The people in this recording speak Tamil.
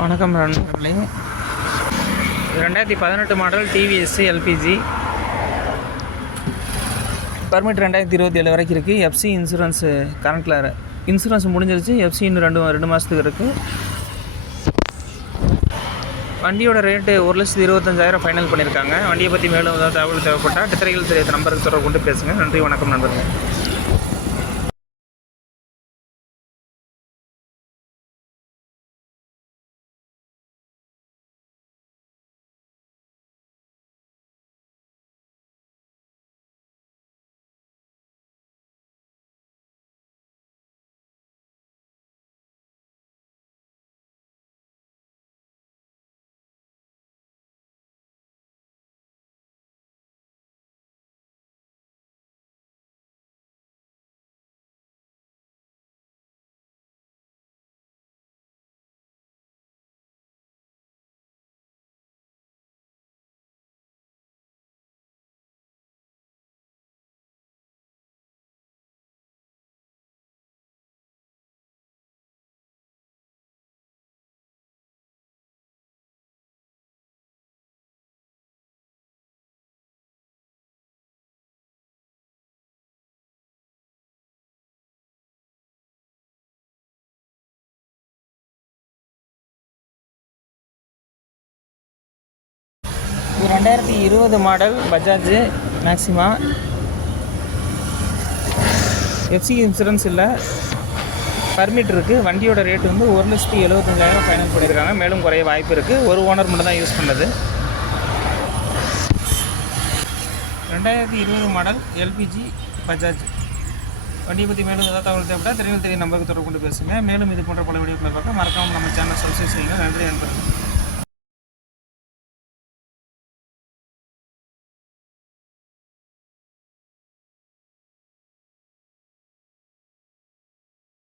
வணக்கம் நண்பர்களே. 2018 மாடல் டிவிஎஸ் எல்பிஜி பர்மிட் 2027 வரைக்கும் இருக்குது. எஃப்சி இன்சூரன்ஸு கரண்ட்டில் இன்சூரன்ஸ் முடிஞ்சிருச்சு. எஃப்சி இன்னும் ரெண்டு மாதத்துக்கு இருக்குது. வண்டியோட ரேட்டு 1,25,000 ஃபைனல் பண்ணியிருக்காங்க. வண்டியை பற்றி மேலும் ஏதாவது தகவல் தேவைப்பட்டால் திரையில் தெரியாத நம்பருக்கு தொடர்பு கொண்டு பேசுங்க. நன்றி, வணக்கம் நண்பர்களே. இது 2020 model Bajaj maxima. FC insurance இல்லை, பர்மிட் இருக்குது. வண்டியோட ரேட் வந்து 1,75,000 ஃபைனல் பண்ணியிருக்காங்க. மேலும் குறைய வாய்ப்பு இருக்குது. ஒரு ஓனர் மட்டும் தான் யூஸ் பண்ணுறது. 2020 மாடல் எல்பிஜி பஜாஜ். வண்டியை பற்றி மேலும் ஏதாவது தகவல் தேவைப்பட்டால் தெரிய நம்பருக்கு தொடர்பு கொண்டு பேசுங்க. மேலும் இது போன்ற பல வீடியோக்களை பார்க்க மறக்காமல் நம்ம சேனல் சப்ஸ்கிரைப் செய்யுங்க. நன்றி நண்பர்கள்.